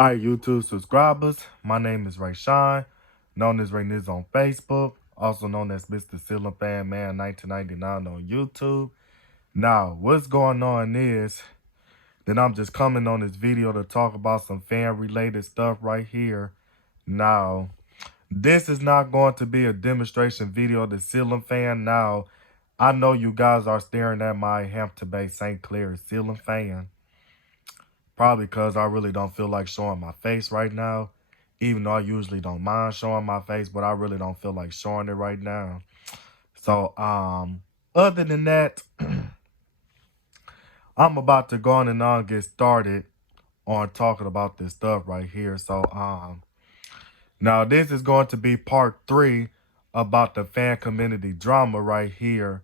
Alright, YouTube subscribers, my name is Rayshawn, known as Ray Niz on Facebook, also known as Mr. Ceiling Fan Man 1999 on YouTube. Now, what's going on is that I'm just coming on this video to talk about some fan-related stuff right here. Now, this is not going to be a demonstration video of the ceiling fan. Now, I know you guys are staring at my Hampton Bay St. Clair ceiling fan. Probably because I really don't feel like showing my face right now. Even though I usually don't mind showing my face, but I really don't feel like showing it right now. So, other than that, I'm about to go on and get started on talking about this stuff right here. So, now this is going to be part 3 about the fan community drama right here.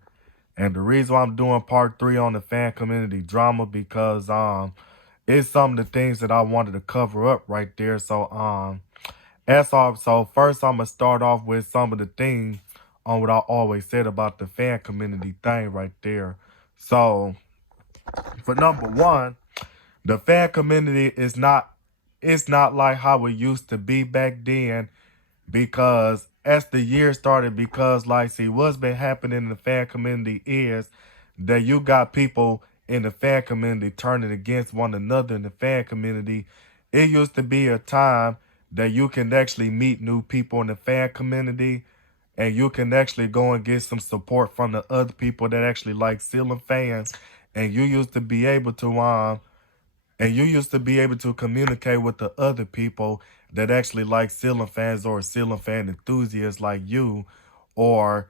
And the reason why I'm doing part 3 on the fan community drama because, it's some of the things that I wanted to cover up right there. So so first I'm gonna start off with some of the things on what I always said about the fan community thing right there. So for number one, the fan community is not like how it used to be back then, because as the year started, because like see what's been happening in the fan community is that you got people in the fan community turning against one another in the fan community. It used to be a time that you can actually meet new people in the fan community and you can actually go and get some support from the other people that actually like ceiling fans, and you used to be able to communicate with the other people that actually like ceiling fans or ceiling fan enthusiasts like you or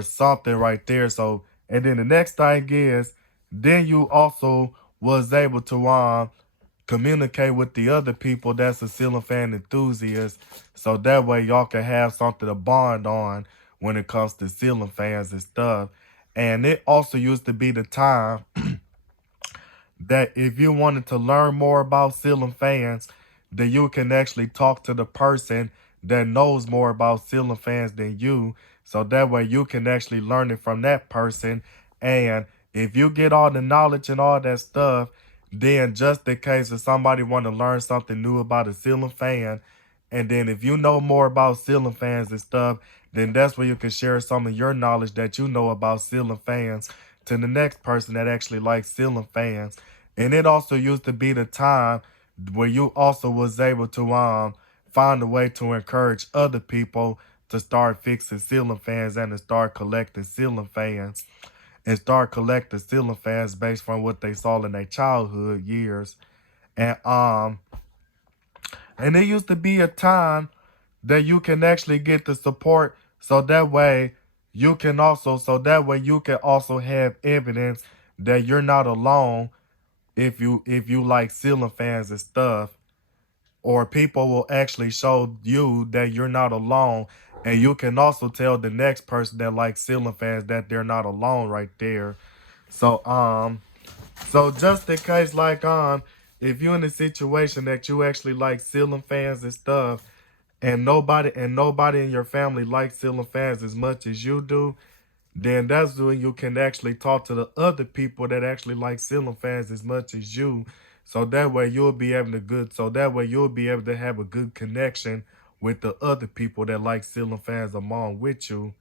something right there. So, and then the next thing is, then you also was able to communicate with the other people that's a ceiling fan enthusiast. So that way y'all can have something to bond on when it comes to ceiling fans and stuff. And it also used to be the time that if you wanted to learn more about ceiling fans, then you can actually talk to the person that knows more about ceiling fans than you. So that way you can actually learn it from that person. And if you get all the knowledge and all that stuff, then just in case if somebody want to learn something new about a ceiling fan, and then if you know more about ceiling fans and stuff, then that's where you can share some of your knowledge that you know about ceiling fans to the next person that actually likes ceiling fans. And it also used to be the time where you also was able to find a way to encourage other people to start fixing ceiling fans and to start collecting ceiling fans based on what they saw in their childhood years. And it used to be a time that you can actually get the support so that way you can also have evidence that you're not alone if you like ceiling fans and stuff, or people will actually show you that you're not alone, and you can also tell the next person that likes ceiling fans that they're not alone right there. So just in case, like if you're in a situation that you actually like ceiling fans and stuff, and nobody in your family likes ceiling fans as much as you do, then that's when you can actually talk to the other people that actually like ceiling fans as much as you. So that way you'll be able to have a good connection with the other people that like ceiling fans along with you.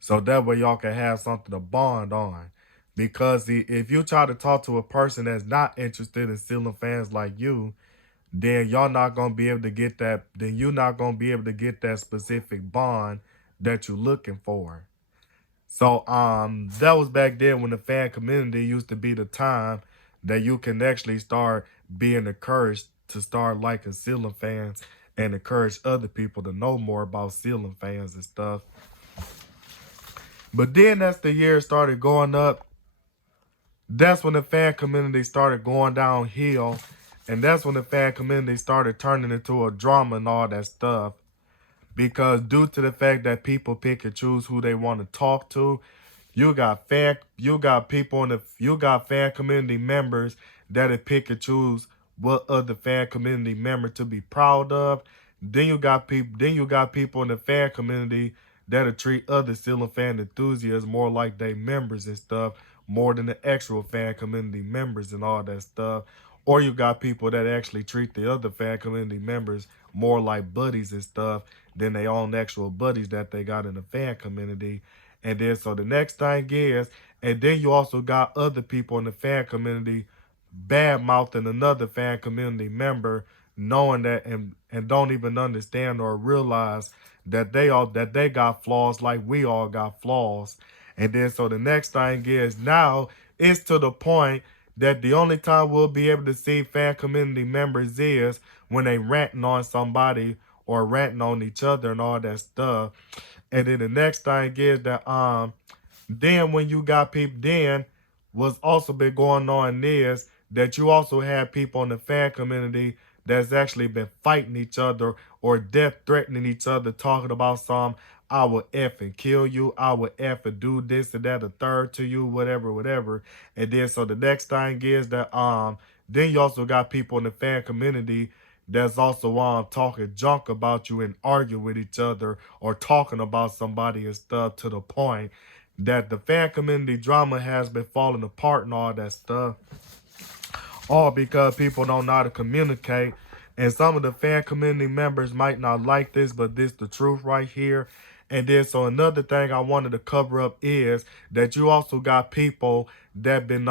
So that way y'all can have something to bond on. Because if you try to talk to a person that's not interested in ceiling fans like you, then you're not gonna be able to get that specific bond that you're looking for. So that was back then when the fan community used to be the time that you can actually start being encouraged to start liking ceiling fans and encourage other people to know more about ceiling fans and stuff. But then as the years started going up, that's when the fan community started going downhill, and that's when the fan community started turning into a drama and all that stuff. Because due to the fact that people pick and choose who they want to talk to, you got fan community members that pick and choose what other fan community member to be proud of. Then you got people in the fan community that'll treat other ceiling fan enthusiasts more like they members and stuff, more than the actual fan community members and all that stuff. Or you got people that actually treat the other fan community members more like buddies and stuff than their own actual buddies that they got in the fan community. And then so the next thing is, and then you also got other people in the fan community bad mouthing another fan community member, knowing that and don't even understand or realize that they got flaws like we all got flaws. And then so the next thing is, now it's to the point that the only time we'll be able to see fan community members is when they ranting on somebody or ranting on each other and all that stuff. And then the next thing is that then when you got people, then what's also been going on is that you also have people in the fan community that's actually been fighting each other or death threatening each other, talking about some, I will F and kill you, I will F and do this and that, a third to you, whatever, whatever. And then so the next thing is that then you also got people in the fan community that's also talking junk about you and arguing with each other or talking about somebody and stuff, to the point that the fan community drama has been falling apart and all that stuff. All because people don't know how to communicate. And some of the fan community members might not like this, but this the truth right here. And then so another thing I wanted to cover up is that you also got people that been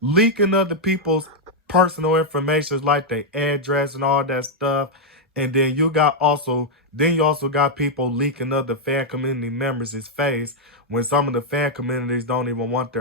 leaking other people's personal information like their address and all that stuff. And then you also got people leaking other fan community members' face, when some of the fan community members don't even want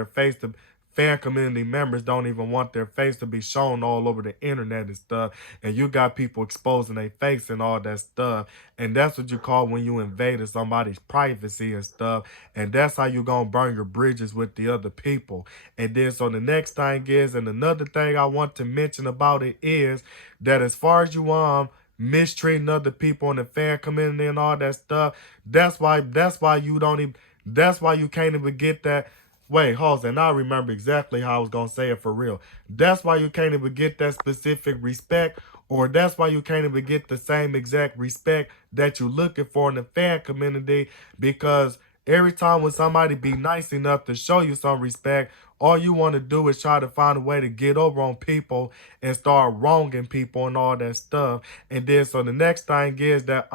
their face to be shown all over the internet and stuff. And you got people exposing their face and all that stuff. And that's what you call when you invaded somebody's privacy and stuff. And that's how you gonna burn your bridges with the other people. And then so the next thing is, and another thing I want to mention about it is that as far as you mistreating other people in the fan community and all that stuff, that's why you can't even get that. Wait, hold on. I remember exactly how I was gonna say it for real. That's why you can't even get that specific respect, or that's why you can't even get the same exact respect that you're looking for in the fan community, because every time when somebody be nice enough to show you some respect, all you want to do is try to find a way to get over on people and start wronging people and all that stuff. And then so the next thing is that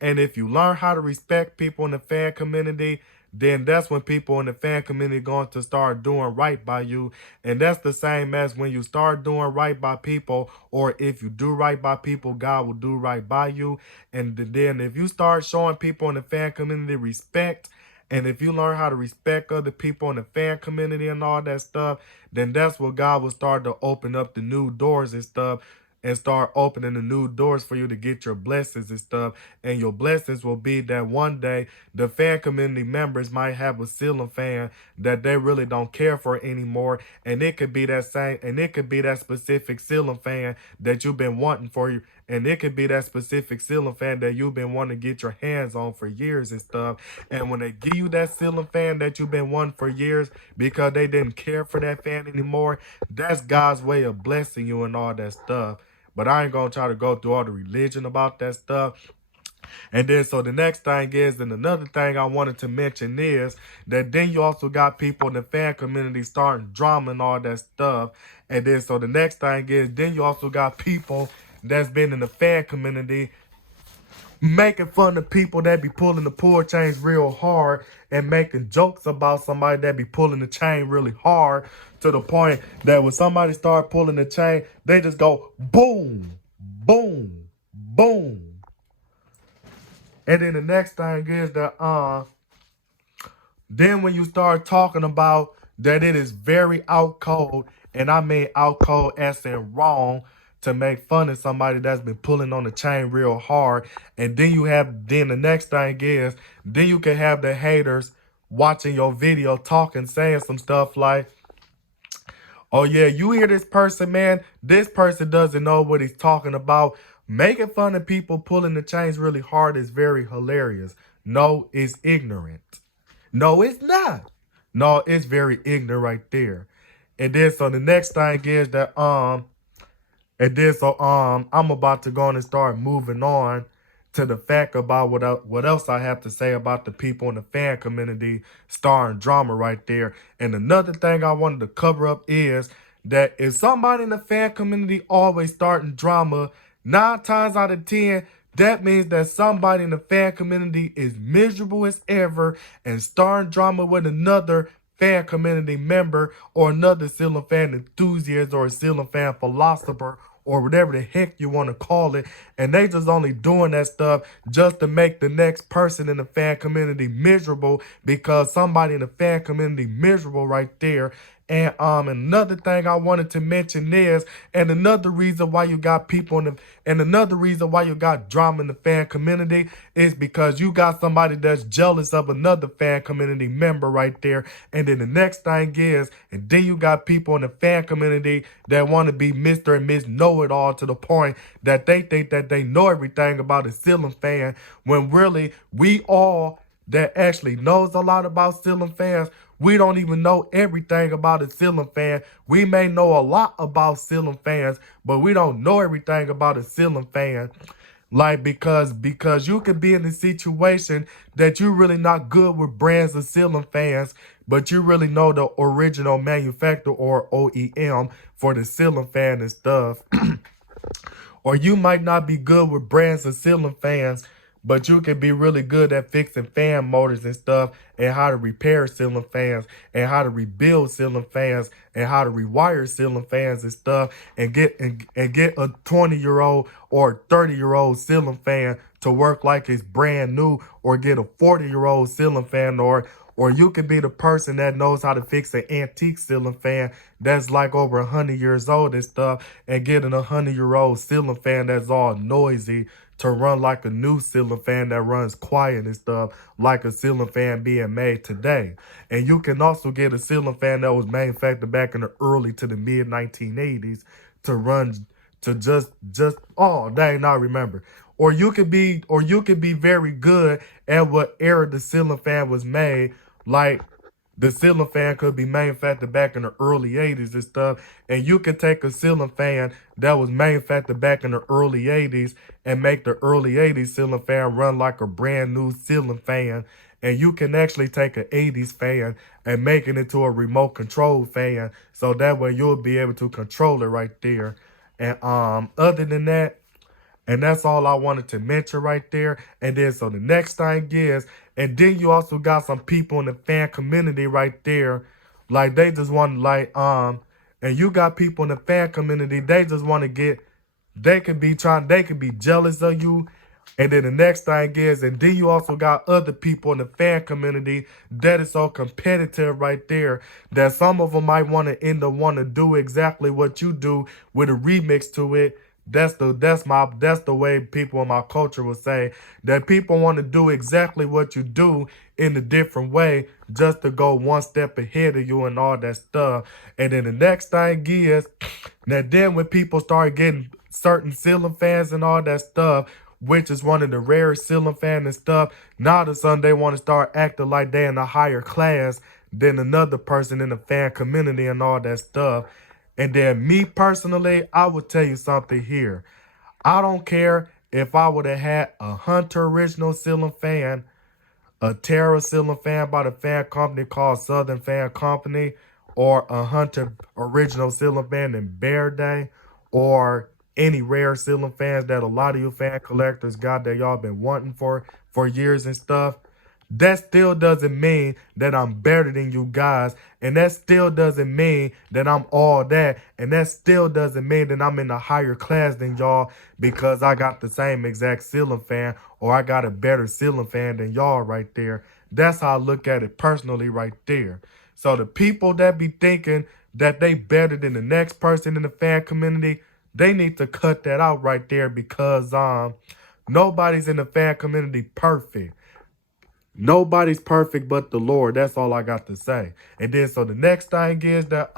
and if you learn how to respect people in the fan community, then that's when people in the fan community going to start doing right by you. And that's the same as when you start doing right by people, or if you do right by people, God will do right by you. And then if you start showing people in the fan community respect, and if you learn how to respect other people in the fan community and all that stuff, then that's what God will start to open up the new doors and stuff, and start opening the new doors for you to get your blessings and stuff. And your blessings will be that one day the fan community members might have a ceiling fan that they really don't care for anymore. And it could be that specific ceiling fan that you've been wanting for you. And it could be that specific ceiling fan that you've been wanting to get your hands on for years and stuff. And when they give you that ceiling fan that you've been wanting for years because they didn't care for that fan anymore, that's God's way of blessing you and all that stuff. But I ain't gonna try to go through all the religion about that stuff. And then so the next thing is, and another thing I wanted to mention is that then you also got people in the fan community starting drama and all that stuff. And then so the next thing is, then you also got people that's been in the fan community making fun of people that be pulling the pull chains real hard, and making jokes about somebody that be pulling the chain really hard, to the point that when somebody start pulling the chain, they just go boom, boom, boom. And then the next thing is that then when you start talking about that it is very out cold, and I mean out cold as in wrong, to make fun of somebody that's been pulling on the chain real hard. And then the next thing is, then you can have the haters watching your video talking, saying some stuff like, oh yeah, you hear this person, man, this person doesn't know what he's talking about. Making fun of people pulling the chains really hard is very hilarious. No, it's ignorant. No, it's not. No, it's very ignorant right there. And then so the next thing is that I'm about to go on and start moving on to the fact about what else I have to say about the people in the fan community starring drama right there. And another thing I wanted to cover up is that if somebody in the fan community always starting drama, 9 times out of 10, that means that somebody in the fan community is miserable as ever and starting drama with another fan community member or another ceiling fan enthusiast or a ceiling fan philosopher or whatever the heck you want to call it. And they just only doing that stuff just to make the next person in the fan community miserable because somebody in the fan community miserable right there. And another thing I wanted to mention is, and another reason why you got people in the, and another reason why you got drama in the fan community is because you got somebody that's jealous of another fan community member right there. And then the next thing is, and then you got people in the fan community that want to be Mr. and Miss Know-It-All to the point that they think that they know everything about a ceiling fan when really we all that actually knows a lot about ceiling fans, we don't even know everything about a ceiling fan. We may know a lot about ceiling fans, but we don't know everything about a ceiling fan. Like because you could be in a situation that you're really not good with brands of ceiling fans, but you really know the original manufacturer or OEM for the ceiling fan and stuff. Or you might not be good with brands of ceiling fans, but you can be really good at fixing fan motors and stuff and how to repair ceiling fans and how to rebuild ceiling fans and how to rewire ceiling fans and stuff and get a 20-year-old or 30-year-old ceiling fan to work like it's brand new, or get a 40-year-old ceiling fan, or you can be the person that knows how to fix an antique ceiling fan that's like over 100 years old and stuff, and getting a 100-year-old ceiling fan that's all noisy to run like a new ceiling fan that runs quiet and stuff, like a ceiling fan being made today. And you can also get a ceiling fan that was manufactured back in the early to the mid 1980s to run to just oh dang, I remember. Or you could be very good at what era the ceiling fan was made, like the ceiling fan could be manufactured back in the early 80s and stuff, and you can take a ceiling fan that was manufactured back in the early 80s and make the early 80s ceiling fan run like a brand new ceiling fan. And you can actually take an 80s fan and make it into a remote control fan, so that way you'll be able to control it right there. And other than that, and that's all I wanted to mention right there. And then so the next thing is, and then you also got some people in the fan community right there, like they just want and you got people in the fan community, they just want to get, they could be jealous of you. And then the next thing is, and then you also got other people in the fan community that is so competitive right there that some of them might want to do exactly what you do with a remix to it. That's the way people in my culture will say that people want to do exactly what you do in a different way just to go one step ahead of you and all that stuff. And then the next thing is that then when people start getting certain ceiling fans and all that stuff, which is one of the rarest ceiling fans and stuff, now all of a sudden they want to start acting like they in a higher class than another person in the fan community and all that stuff. And then me personally, I would tell you something here. I don't care if I would have had a Hunter original ceiling fan, a Terra ceiling fan by the fan company called Southern Fan Company, or a Hunter original ceiling fan in Bear Day, or any rare ceiling fans that a lot of you fan collectors got that y'all been wanting for years and stuff. That still doesn't mean that I'm better than you guys. And that still doesn't mean that I'm all that. And that still doesn't mean that I'm in a higher class than y'all because I got the same exact ceiling fan or I got a better ceiling fan than y'all right there. That's how I look at it personally right there. So the people that be thinking that they better than the next person in the fan community, they need to cut that out right there because nobody's in the fan community perfect. Nobody's perfect but the Lord. That's all I got to say. And then so the next thing is that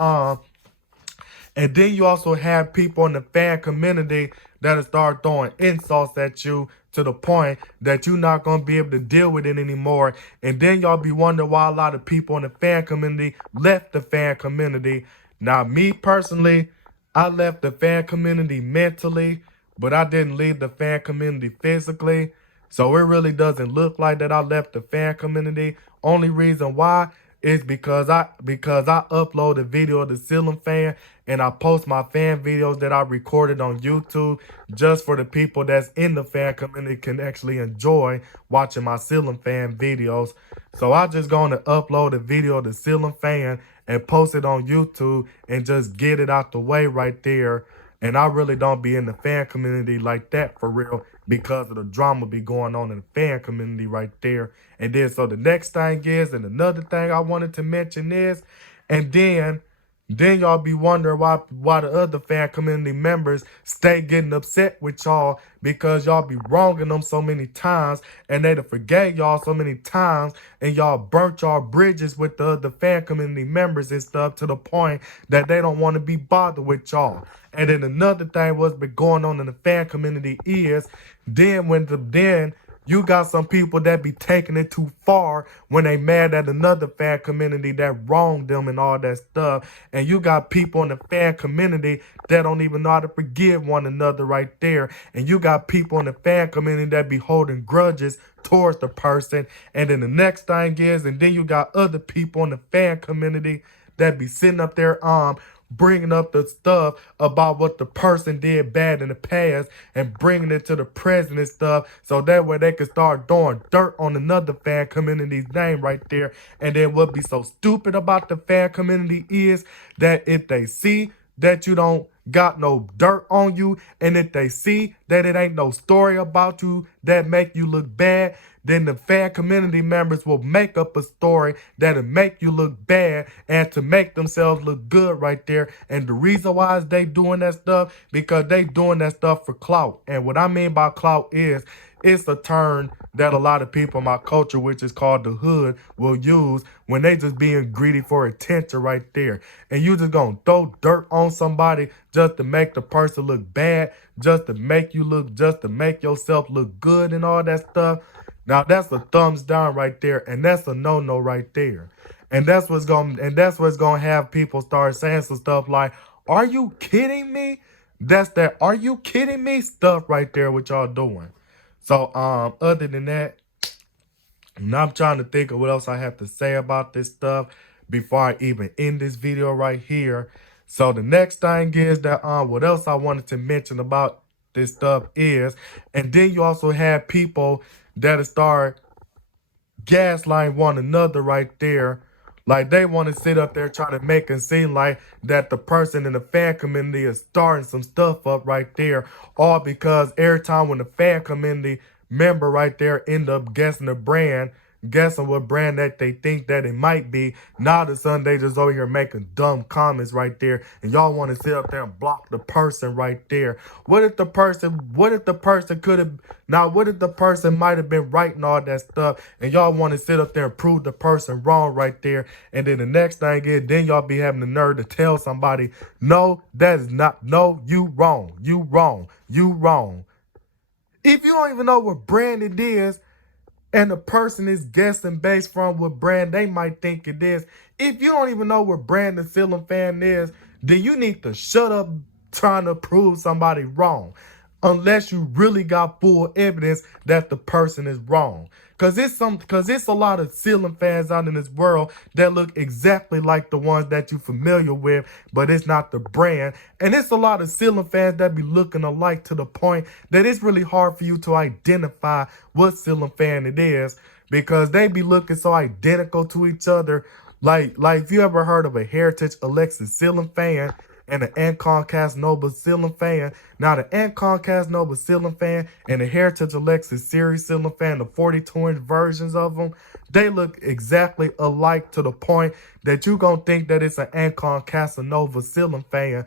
and then you also have people in the fan community that'll start throwing insults at you to the point that you're not going to be able to deal with it anymore. And then y'all be wondering why a lot of people in the fan community left the fan community. Now, me personally, I left the fan community mentally, but I didn't leave the fan community physically. So it really doesn't look like that I left the fan community. Only reason why is because I uploaded a video of the ceiling fan and I post my fan videos that I recorded on YouTube just for the people that's in the fan community can actually enjoy watching my ceiling fan videos. So I just going to upload a video of the ceiling fan and post it on YouTube and just get it out the way right there. And I really don't be in the fan community like that for real because of the drama be going on in the fan community right there. And then so the next thing is, and another thing I wanted to mention is, and then y'all be wondering why the other fan community members stay getting upset with y'all because y'all be wronging them so many times and they done forgave y'all so many times and y'all burnt y'all bridges with the other fan community members and stuff to the point that they don't want to be bothered with y'all. And then another thing what's been going on in the fan community is then you got some people that be taking it too far when they mad at another fan community that wronged them and all that stuff. And you got people in the fan community that don't even know how to forgive one another right there. And you got people in the fan community that be holding grudges towards the person. And then the next thing is, and then you got other people in the fan community that be sitting up there bringing up the stuff about what the person did bad in the past and bringing it to the present and stuff so that way they can start throwing dirt on another fan community's name right there. And then what be so stupid about the fan community is that if they see that you don't got no dirt on you and if they see that it ain't no story about you that make you look bad, then the fan community members will make up a story that'll make you look bad and to make themselves look good right there. And the reason why is they doing that stuff because they doing that stuff for clout. And what I mean by clout is it's a term that a lot of people in my culture, which is called the hood, will use when they just being greedy for attention right there. And you just gonna throw dirt on somebody just to make the person look bad, just to make yourself look good and all that stuff. Now that's a thumbs down right there, and that's a no-no right there. And that's what's gonna have people start saying some stuff like, "Are you kidding me?" That's that "Are you kidding me?" stuff right there what y'all doing. So other than that, now I'm trying to think of what else I have to say about this stuff before I even end this video right here. So the next thing is that what else I wanted to mention about this stuff is, and then you also have people that'll start gaslighting one another right there. Like they want to sit up there trying to make it seem like that the person in the fan community is starting some stuff up right there. All because every time when the fan community member right there end up guessing what brand that they think that it might be, now the sudden they just over here making dumb comments right there, and y'all want to sit up there and block the person right there. What if the person might have been writing all that stuff, and y'all want to sit up there and prove the person wrong right there, and then the next thing is, then y'all be having the nerve to tell somebody, no, that is not, no, you wrong. If you don't even know what brand it is, and the person is guessing based from what brand they might think it is, if you don't even know what brand the ceiling fan is, then you need to shut up trying to prove somebody wrong. Unless you really got full evidence that the person is wrong. Cause it's a lot of ceiling fans out in this world that look exactly like the ones that you're familiar with, but it's not the brand. And it's a lot of ceiling fans that be looking alike to the point that it's really hard for you to identify what ceiling fan it is because they be looking so identical to each other. Like if you ever heard of a Heritage Alexis ceiling fan and an Ancon Casanova ceiling fan. Now the Ancon Casanova ceiling fan and the Heritage Alexis series ceiling fan, the 42-inch versions of them, they look exactly alike to the point that you're going to think that it's an Ancon Casanova ceiling fan.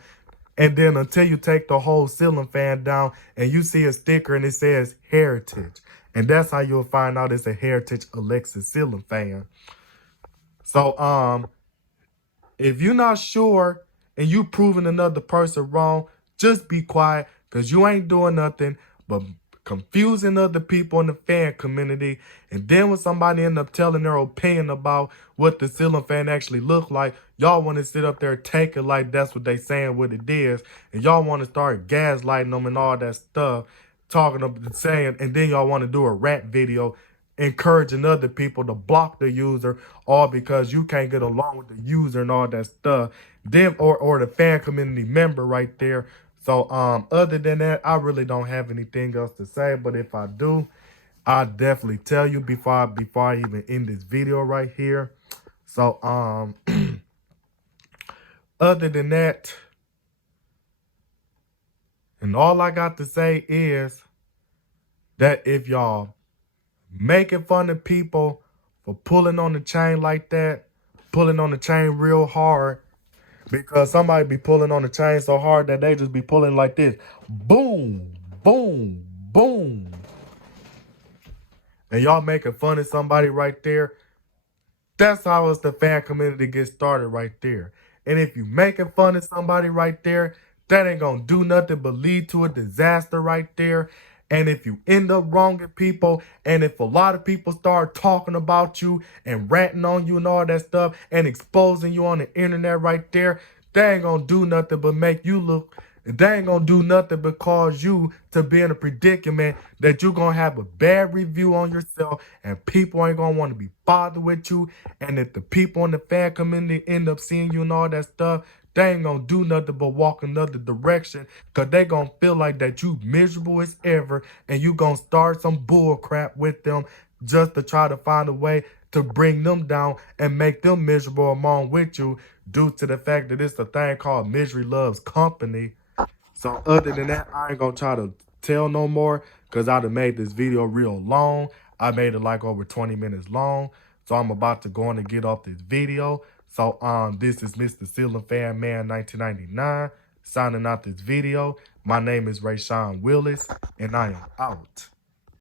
And then until you take the whole ceiling fan down and you see a sticker and it says Heritage. And that's how you'll find out it's a Heritage Alexis ceiling fan. So if you're not sure and you proving another person wrong, just be quiet because you ain't doing nothing but confusing other people in the fan community. And then when somebody end up telling their opinion about what the ceiling fan actually look like, y'all want to sit up there and take it like that's what they saying what it is. And y'all want to start gaslighting them and all that stuff, and then y'all want to do a rap video encouraging other people to block the user, all because you can't get along with the user and all that stuff. Them or the fan community member right there. So other than that, I really don't have anything else to say. But if I do, I'll definitely tell you before I even end this video right here. So other than that, and all I got to say is that if y'all making fun of people for pulling on the chain like that, pulling on the chain real hard, because somebody be pulling on the chain so hard that they just be pulling like this. Boom, boom, boom. And y'all making fun of somebody right there. That's how it's the fan community gets started right there. And if you making fun of somebody right there, that ain't gonna do nothing but lead to a disaster right there. And if you end up wronging people, and if a lot of people start talking about you and ranting on you and all that stuff and exposing you on the internet right there, they ain't gonna do nothing but make you look. They ain't gonna do nothing but cause you to be in a predicament that you're gonna have a bad review on yourself and people ain't gonna want to be bothered with you. And if the people in the fan community end up seeing you and all that stuff, they ain't gonna do nothing but walk another direction, because they gonna feel like that you miserable as ever and you gonna start some bull crap with them just to try to find a way to bring them down and make them miserable along with you, due to the fact that it's a thing called misery loves company. So other than that, I ain't gonna try to tell no more, because I'd have made this video real long. I made it like over 20 minutes long. So I'm about to go on and get off this video. So this is Mr. Ceiling Fan Man 1999 signing out this video. My name is Rayshawn Willis, and I am out.